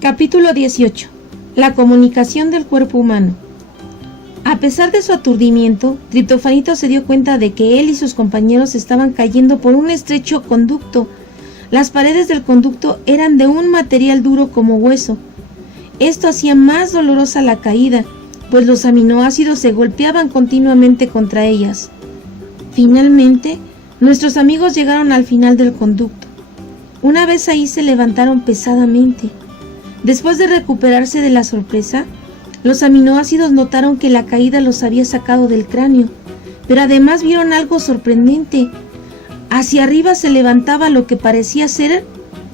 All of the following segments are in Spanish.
Capítulo 18. La comunicación del cuerpo humano. A pesar de su aturdimiento, Triptofanito se dio cuenta de que él y sus compañeros estaban cayendo por un estrecho conducto. Las paredes del conducto eran de un material duro como hueso. Esto hacía más dolorosa la caída, pues los aminoácidos se golpeaban continuamente contra ellas. Finalmente, nuestros amigos llegaron al final del conducto. Una vez ahí se levantaron pesadamente. Después de recuperarse de la sorpresa, los aminoácidos notaron que la caída los había sacado del cráneo, pero además vieron algo sorprendente. Hacia arriba se levantaba lo que parecía ser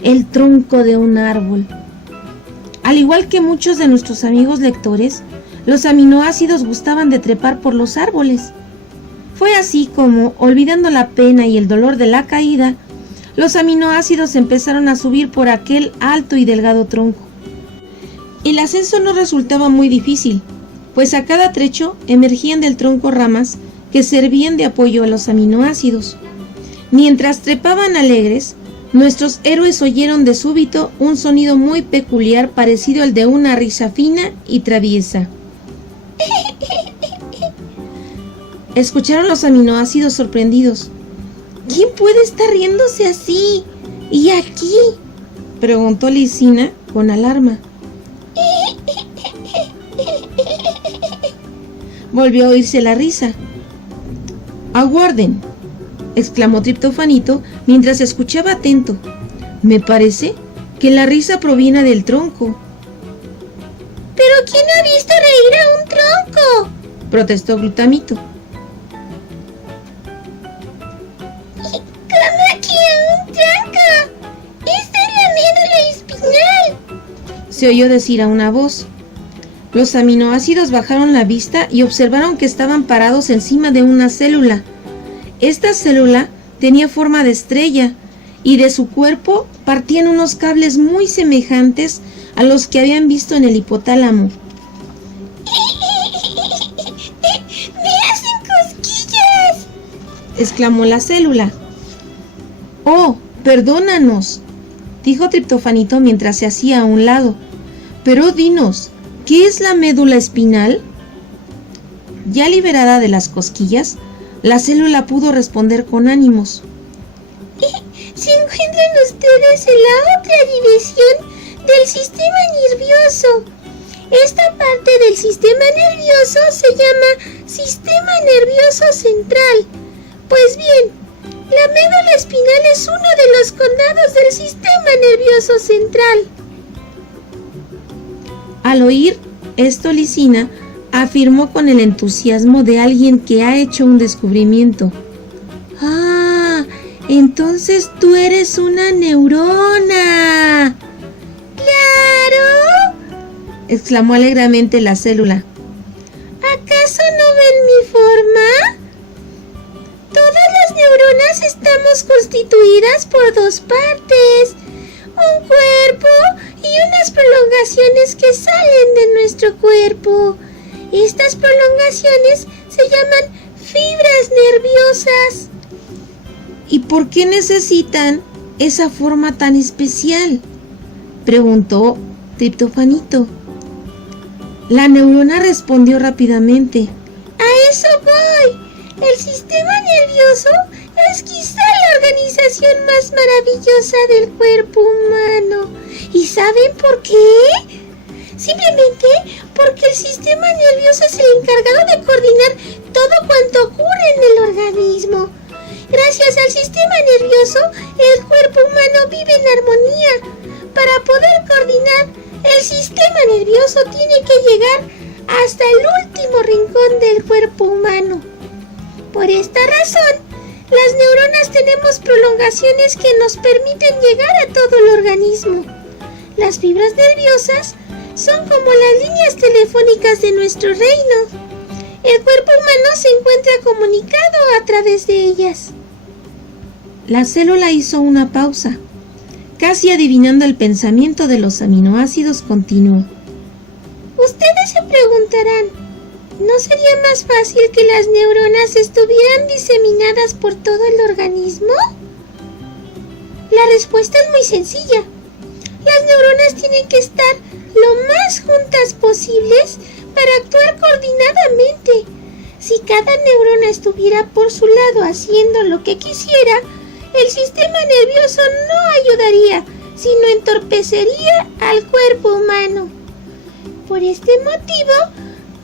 el tronco de un árbol. Al igual que muchos de nuestros amigos lectores, los aminoácidos gustaban de trepar por los árboles. Fue así como, olvidando la pena y el dolor de la caída, los aminoácidos empezaron a subir por aquel alto y delgado tronco. El ascenso no resultaba muy difícil, pues a cada trecho emergían del tronco ramas que servían de apoyo a los aminoácidos. Mientras trepaban alegres, nuestros héroes oyeron de súbito un sonido muy peculiar parecido al de una risa fina y traviesa. Escucharon los aminoácidos sorprendidos. ¿Quién puede estar riéndose así? ¿Y aquí?, preguntó Lisina con alarma. Volvió a oírse la risa. ¡Aguarden!, exclamó Triptofanito mientras escuchaba atento. Me parece que la risa proviene del tronco. ¿Pero quién ha visto reír a un tronco?, protestó Glutamito. ¿Cómo que a un tronco? ¡Esta es la médula espinal!, se oyó decir a una voz. Los aminoácidos bajaron la vista y observaron que estaban parados encima de una célula. Esta célula tenía forma de estrella y de su cuerpo partían unos cables muy semejantes a los que habían visto en el hipotálamo. ¡Me hacen cosquillas!, exclamó la célula. ¡Oh, perdónanos!, dijo Triptofanito mientras se hacía a un lado. Pero dinos, ¿qué es la médula espinal? Ya liberada de las cosquillas, la célula pudo responder con ánimos. Se encuentran ustedes en la otra división del sistema nervioso. Esta parte del sistema nervioso se llama sistema nervioso central. Pues bien, la médula espinal es uno de los condados del sistema nervioso central. Al oír esto, Lisina afirmó con el entusiasmo de alguien que ha hecho un descubrimiento. ¡Ah! Entonces tú eres una neurona. ¡Claro!, exclamó alegremente la célula. ¿Acaso no ven mi forma? Todas las neuronas estamos constituidas por dos partes, un cuerpo y unas prolongaciones que salen de nuestro cuerpo. Estas prolongaciones se llaman fibras nerviosas. ¿Y por qué necesitan esa forma tan especial?, preguntó Triptofanito. La neurona respondió rápidamente. ¡A eso voy! El sistema nervioso es quizá la organización más maravillosa del cuerpo humano. ¿Y saben por qué? Simplemente porque el sistema nervioso es el encargado de coordinar todo cuanto ocurre en el organismo. Gracias al sistema nervioso, el cuerpo humano vive en armonía. Para poder coordinar, el sistema nervioso tiene que llegar hasta el último rincón del cuerpo humano. Por esta razón, las neuronas tenemos prolongaciones que nos permiten llegar a todo el organismo. Las fibras nerviosas son como las líneas telefónicas de nuestro reino. El cuerpo humano se encuentra comunicado a través de ellas. La célula hizo una pausa. Casi adivinando el pensamiento de los aminoácidos, continuó. Ustedes se preguntarán, ¿no sería más fácil que las neuronas estuvieran diseminadas por todo el organismo? La respuesta es muy sencilla. Las neuronas tienen que estar lo más juntas posibles para actuar coordinadamente. Si cada neurona estuviera por su lado haciendo lo que quisiera, el sistema nervioso no ayudaría, sino entorpecería al cuerpo humano. Por este motivo,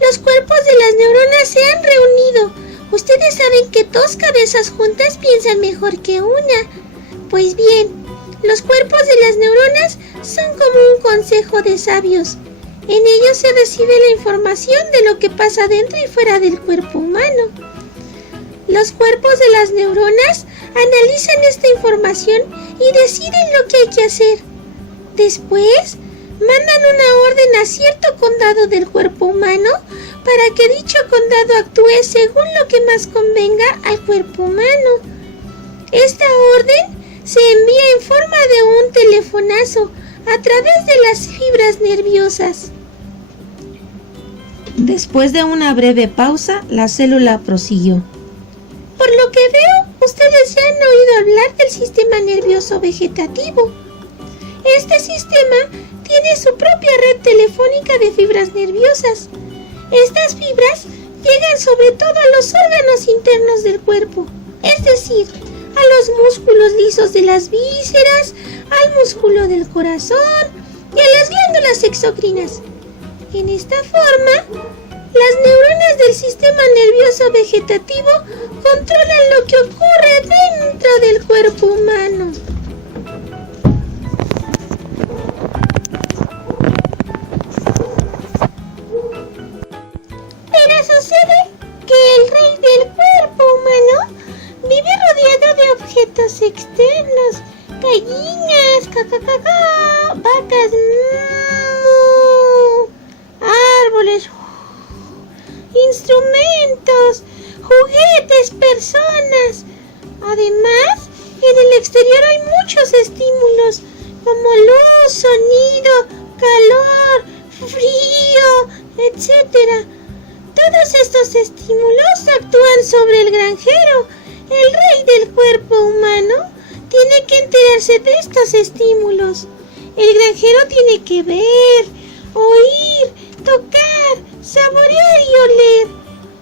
los cuerpos de las neuronas se han reunido. Ustedes saben que dos cabezas juntas piensan mejor que una. Pues bien, los cuerpos de las neuronas son como un consejo de sabios. En ellos se recibe la información de lo que pasa dentro y fuera del cuerpo humano. Los cuerpos de las neuronas analizan esta información y deciden lo que hay que hacer. Después, mandan una orden a cierto condado del cuerpo humano para que dicho condado actúe según lo que más convenga al cuerpo humano. Esta orden se envía en forma de un telefonazo a través de las fibras nerviosas. Después de una breve pausa, la célula prosiguió. Por lo que veo, ustedes ya han oído hablar del sistema nervioso vegetativo. Este sistema tiene su propia red telefónica de fibras nerviosas. Estas fibras llegan sobre todo a los órganos internos del cuerpo, es decir, a los músculos lisos de las vísceras, al músculo del corazón y a las glándulas exocrinas. En esta forma, las neuronas del sistema nervioso vegetativo controlan lo que ocurre dentro del cuerpo humano. Pero sucede que el rey del cuerpo humano vive rodeado de objetos externos, gallinas, vacas, árboles, instrumentos, juguetes, personas. Además, en el exterior hay muchos estímulos como luz, sonido, calor, frío, etc. Todos estos estímulos actúan sobre el granjero. El rey del cuerpo humano tiene que enterarse de estos estímulos. El granjero tiene que ver, oír, tocar, saborear y oler.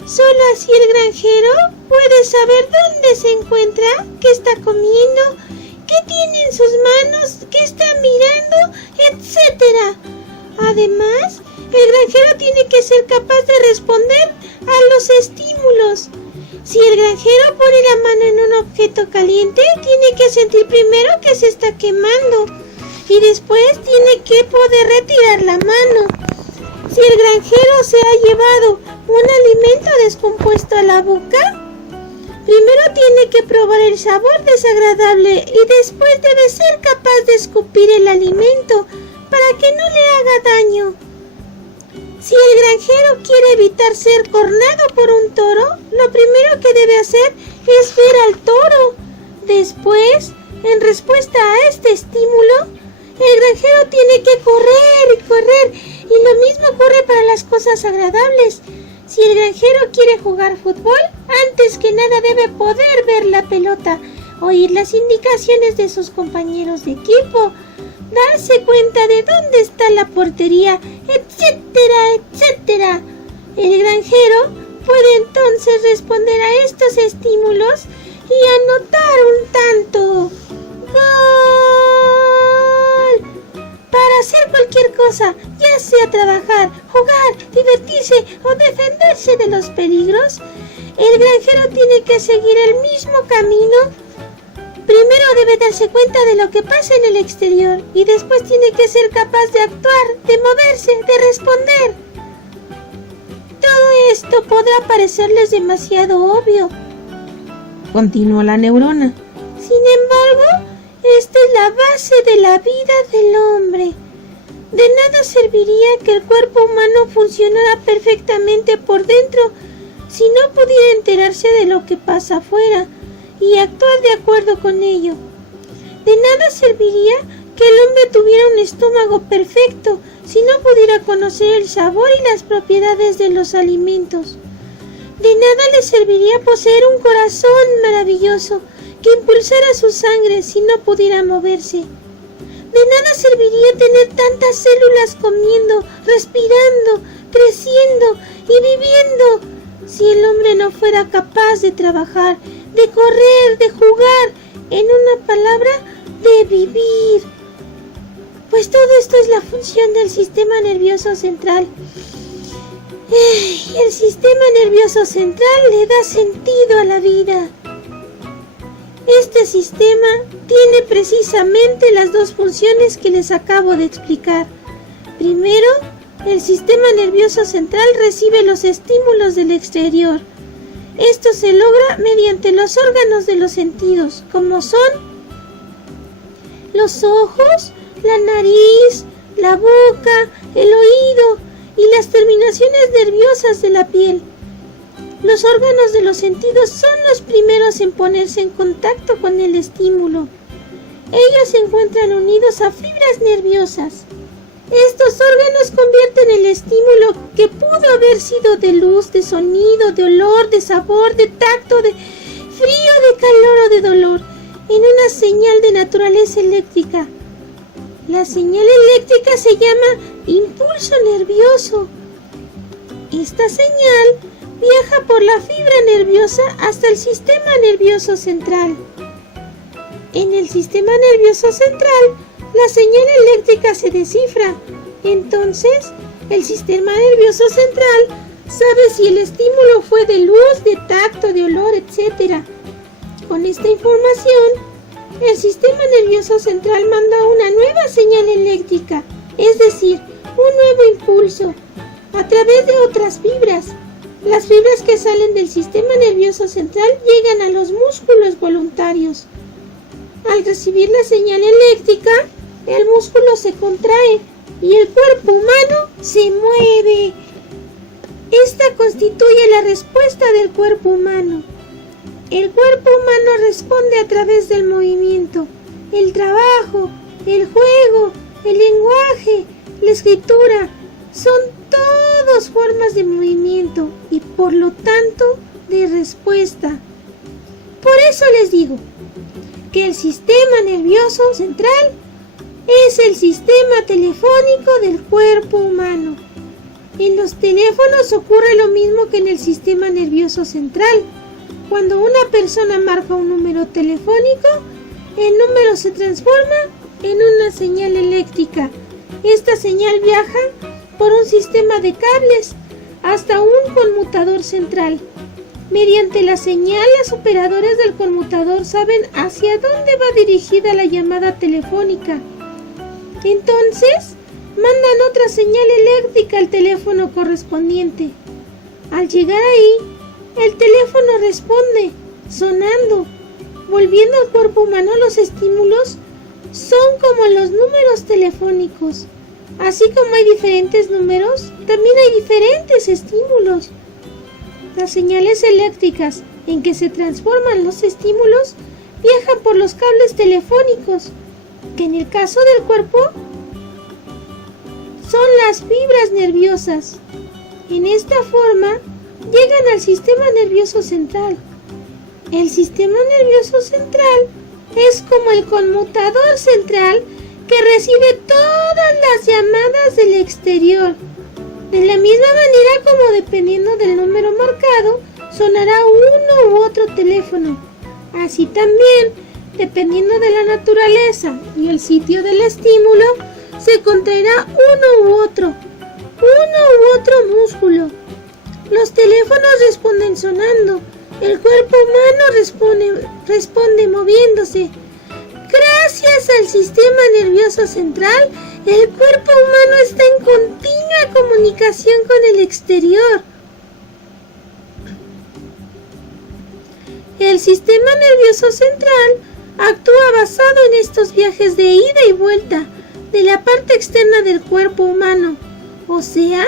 Solo así el granjero puede saber dónde se encuentra, qué está comiendo, qué tiene en sus manos, qué está mirando, etc. Además, el granjero tiene que ser capaz de responder a los estímulos. Si el granjero pone la mano en un objeto caliente, tiene que sentir primero que se está quemando y después tiene que poder retirar la mano. Si el granjero se ha llevado un alimento descompuesto a la boca, primero tiene que probar el sabor desagradable y después debe ser capaz de escupir el alimento para que no le haga daño. Si el granjero quiere evitar ser cornado por un toro, lo primero que debe hacer es ver al toro. Después, en respuesta a este estímulo, el granjero tiene que correr y correr, y lo mismo ocurre para las cosas agradables. Si el granjero quiere jugar fútbol, antes que nada debe poder ver la pelota, oír las indicaciones de sus compañeros de equipo, darse cuenta de dónde está la portería, etcétera, etcétera. El granjero puede entonces responder a estos estímulos y anotar un tanto. ¡Gol! Para hacer cualquier cosa, ya sea trabajar, jugar, divertirse o defenderse de los peligros, el granjero tiene que seguir el mismo camino. Primero debe darse cuenta de lo que pasa en el exterior y después tiene que ser capaz de actuar, de moverse, de responder. Todo esto podrá parecerles demasiado obvio, continuó la neurona. Sin embargo, esta es la base de la vida del hombre. De nada serviría que el cuerpo humano funcionara perfectamente por dentro si no pudiera enterarse de lo que pasa afuera y actuar de acuerdo con ello. De nada serviría que el hombre tuviera un estómago perfecto si no pudiera conocer el sabor y las propiedades de los alimentos. De nada le serviría poseer un corazón maravilloso que impulsara su sangre si no pudiera moverse. De nada serviría tener tantas células comiendo, respirando, creciendo y viviendo si el hombre no fuera capaz de trabajar, de correr, de jugar, en una palabra, de vivir. Pues todo esto es la función del sistema nervioso central. El sistema nervioso central le da sentido a la vida. Este sistema tiene precisamente las dos funciones que les acabo de explicar. Primero, el sistema nervioso central recibe los estímulos del exterior. Esto se logra mediante los órganos de los sentidos, como son los ojos, la nariz, la boca, el oído y las terminaciones nerviosas de la piel. Los órganos de los sentidos son los primeros en ponerse en contacto con el estímulo. Ellos se encuentran unidos a fibras nerviosas. Estos órganos convierten el estímulo que pudo haber sido de luz, de sonido, de olor, de sabor, de tacto, de frío, de calor o de dolor, en una señal de naturaleza eléctrica. La señal eléctrica se llama impulso nervioso. Esta señal viaja por la fibra nerviosa hasta el sistema nervioso central. En el sistema nervioso central, la señal eléctrica se descifra. Entonces, el sistema nervioso central sabe si el estímulo fue de luz, de tacto, de olor, etc. Con esta información, el sistema nervioso central manda una nueva señal eléctrica, es decir, un nuevo impulso, a través de otras fibras. Las fibras que salen del sistema nervioso central llegan a los músculos voluntarios. Al recibir la señal eléctrica, el músculo se contrae y el cuerpo humano se mueve. Esta constituye la respuesta del cuerpo humano. El cuerpo humano responde a través del movimiento, el trabajo, el juego, el lenguaje, la escritura. Son todas formas de movimiento y por lo tanto de respuesta. Por eso les digo que el sistema nervioso central es el sistema telefónico del cuerpo humano. En los teléfonos ocurre lo mismo que en el sistema nervioso central. Cuando una persona marca un número telefónico, el número se transforma en una señal eléctrica. Esta señal viaja por un sistema de cables hasta un conmutador central. Mediante la señal, los operadores del conmutador saben hacia dónde va dirigida la llamada telefónica. Entonces, mandan otra señal eléctrica al teléfono correspondiente. Al llegar ahí, el teléfono responde, sonando. Volviendo al cuerpo humano, los estímulos son como los números telefónicos. Así como hay diferentes números, también hay diferentes estímulos. Las señales eléctricas en que se transforman los estímulos viajan por los cables telefónicos, que en el caso del cuerpo son las fibras nerviosas. En esta forma llegan al sistema nervioso central. El sistema nervioso central es como el conmutador central que recibe todas las llamadas del exterior. De la misma manera como dependiendo del número marcado, sonará uno u otro teléfono. Así también, dependiendo de la naturaleza y el sitio del estímulo, se contraerá uno u otro músculo. Los teléfonos responden sonando, el cuerpo humano responde moviéndose. Gracias al sistema nervioso central, el cuerpo humano está en continua comunicación con el exterior. El sistema nervioso central actúa basado en estos viajes de ida y vuelta de la parte externa del cuerpo humano, o sea,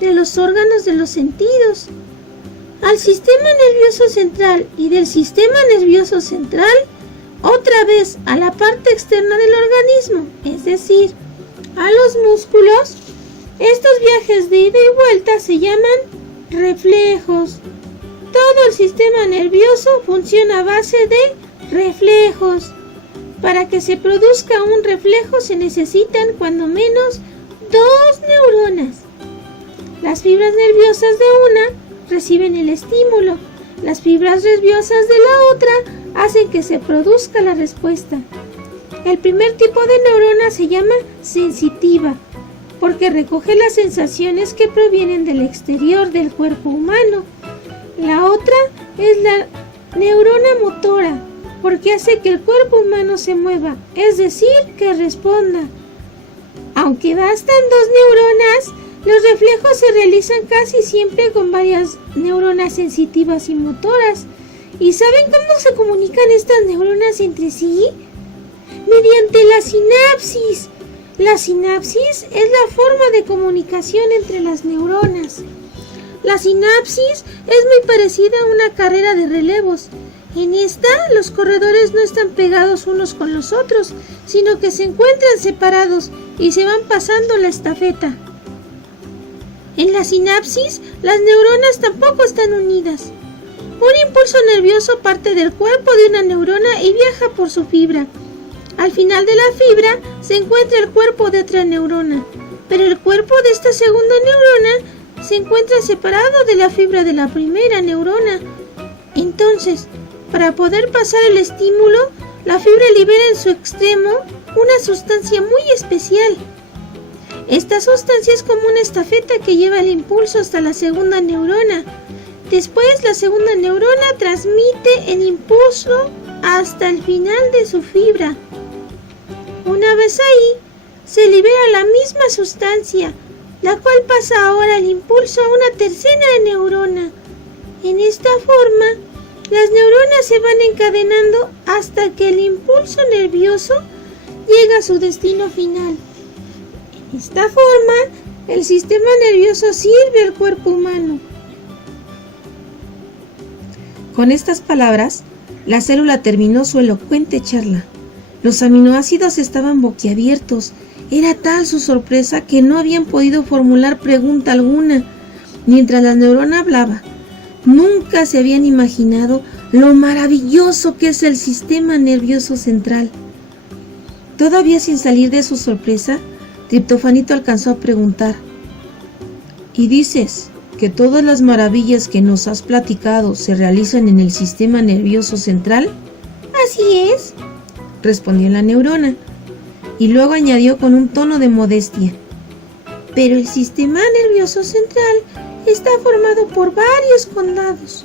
de los órganos de los sentidos, al sistema nervioso central y del sistema nervioso central, otra vez a la parte externa del organismo, es decir, a los músculos. Estos viajes de ida y vuelta se llaman reflejos. Todo el sistema nervioso funciona a base de reflejos. Para que se produzca un reflejo se necesitan cuando menos 2 neuronas. Las fibras nerviosas de una reciben el estímulo. Las fibras nerviosas de la otra hacen que se produzca la respuesta. El primer tipo de neurona se llama sensitiva, porque recoge las sensaciones que provienen del exterior del cuerpo humano. La otra es la neurona motora, porque hace que el cuerpo humano se mueva, es decir, que responda. Aunque bastan 2 neuronas, los reflejos se realizan casi siempre con varias neuronas sensitivas y motoras. ¿Y saben cómo se comunican estas neuronas entre sí? Mediante la sinapsis. La sinapsis es la forma de comunicación entre las neuronas. La sinapsis es muy parecida a una carrera de relevos. En esta, los corredores no están pegados unos con los otros, sino que se encuentran separados y se van pasando la estafeta. En la sinapsis, las neuronas tampoco están unidas. Un impulso nervioso parte del cuerpo de una neurona y viaja por su fibra. Al final de la fibra se encuentra el cuerpo de otra neurona, pero el cuerpo de esta segunda neurona se encuentra separado de la fibra de la primera neurona. Entonces, para poder pasar el estímulo, la fibra libera en su extremo una sustancia muy especial. Esta sustancia es como una estafeta que lleva el impulso hasta la segunda neurona. Después, la segunda neurona transmite el impulso hasta el final de su fibra. Una vez ahí, se libera la misma sustancia, la cual pasa ahora el impulso a una tercera neurona. En esta forma, las neuronas se van encadenando hasta que el impulso nervioso llega a su destino final. De esta forma, el sistema nervioso sirve al cuerpo humano. Con estas palabras, la célula terminó su elocuente charla. Los aminoácidos estaban boquiabiertos. Era tal su sorpresa que no habían podido formular pregunta alguna. Mientras la neurona hablaba, nunca se habían imaginado lo maravilloso que es el sistema nervioso central. Todavía sin salir de su sorpresa, Triptofanito alcanzó a preguntar: ¿y dices que todas las maravillas que nos has platicado se realizan en el sistema nervioso central? Así es, respondió la neurona, y luego añadió con un tono de modestia: pero el sistema nervioso central está formado por varios condados.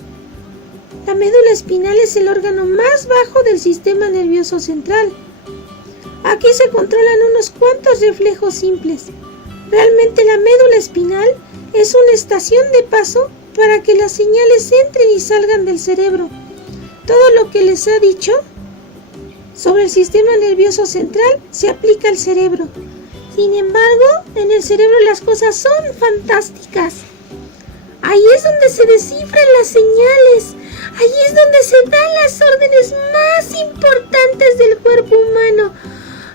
La médula espinal es el órgano más bajo del sistema nervioso central. Aquí se controlan unos cuantos reflejos simples. Realmente la médula espinal es una estación de paso para que las señales entren y salgan del cerebro. Todo lo que les he dicho sobre el sistema nervioso central se aplica al cerebro. Sin embargo, en el cerebro las cosas son fantásticas. Ahí es donde se descifran las señales. Ahí es donde se dan las órdenes más importantes del cuerpo humano.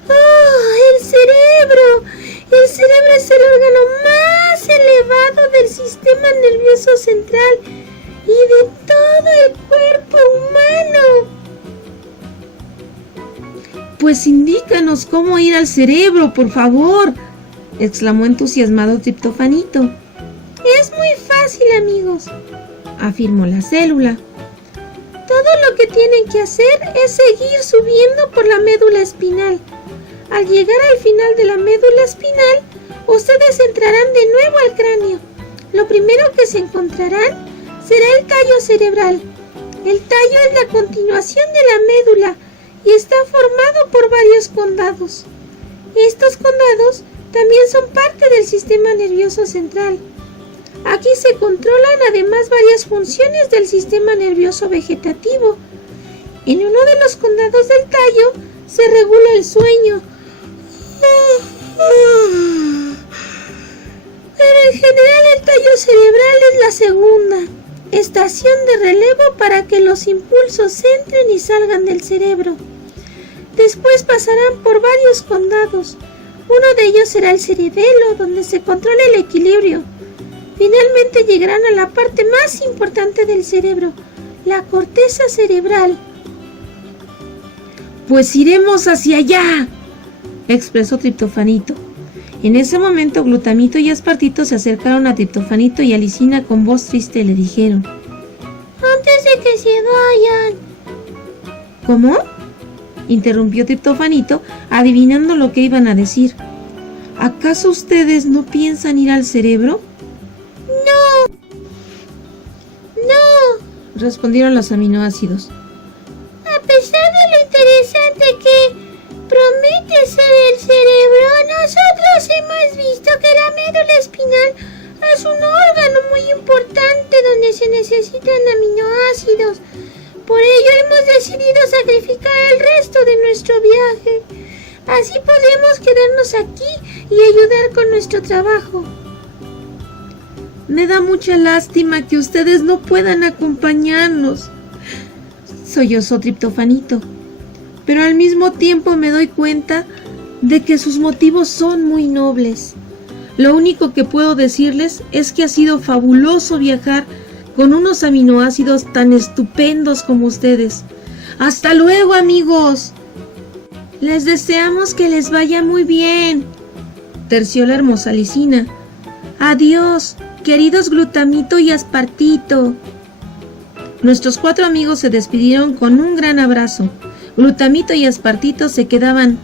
¡Oh, el cerebro! El cerebro es el órgano más elevado del sistema nervioso central y de todo el cuerpo humano. Pues indícanos cómo ir al cerebro, por favor, exclamó entusiasmado Triptofanito. Es muy fácil, amigos, afirmó la célula. Todo lo que tienen que hacer es seguir subiendo por la médula espinal. Al llegar al final de la médula espinal, ustedes entrarán de nuevo al cráneo. Lo primero que se encontrarán será el tallo cerebral. El tallo es la continuación de la médula y está formado por varios condados. Estos condados también son parte del sistema nervioso central. Aquí se controlan además varias funciones del sistema nervioso vegetativo. En uno de los condados del tallo se regula el sueño. Pero en general el tallo cerebral es la segunda estación de relevo para que los impulsos entren y salgan del cerebro. Después pasarán por varios condados. Uno de ellos será el cerebelo, donde se controla el equilibrio. Finalmente llegarán a la parte más importante del cerebro, la corteza cerebral. Pues iremos hacia allá, expresó Triptofanito. En ese momento Glutamito y Aspartito se acercaron a Triptofanito y a Lisina con voz triste le dijeron: antes de que se vayan. ¿Cómo?, interrumpió Triptofanito, adivinando lo que iban a decir. ¿Acaso ustedes no piensan ir al cerebro? No, respondieron los aminoácidos. a pesar de lo interesante que promete ser el cerebro, nosotros hemos visto que la médula espinal es un órgano muy importante donde se necesitan aminoácidos. Por ello hemos decidido sacrificar el resto de nuestro viaje. Así podremos quedarnos aquí y ayudar con nuestro trabajo. Me da mucha lástima que ustedes no puedan acompañarnos, sollozó Triptofanito. Pero al mismo tiempo me doy cuenta de que sus motivos son muy nobles. Lo único que puedo decirles es que ha sido fabuloso viajar con unos aminoácidos tan estupendos como ustedes. ¡Hasta luego, amigos! Les deseamos que les vaya muy bien, terció la hermosa Lisina. Adiós, queridos Glutamito y Aspartito. Nuestros 4 amigos se despidieron con un gran abrazo. Glutamito y Aspartito se quedaban.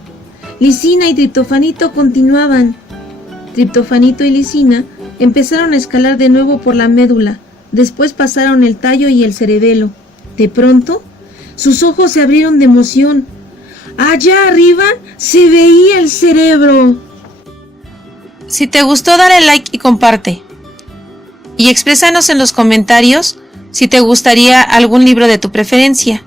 Lisina y Triptofanito continuaban. Triptofanito y Lisina empezaron a escalar de nuevo por la médula. Después pasaron el tallo y el cerebelo. De pronto, sus ojos se abrieron de emoción. Allá arriba se veía el cerebro. Si te gustó, dale like y comparte. Y exprésanos en los comentarios si te gustaría algún libro de tu preferencia.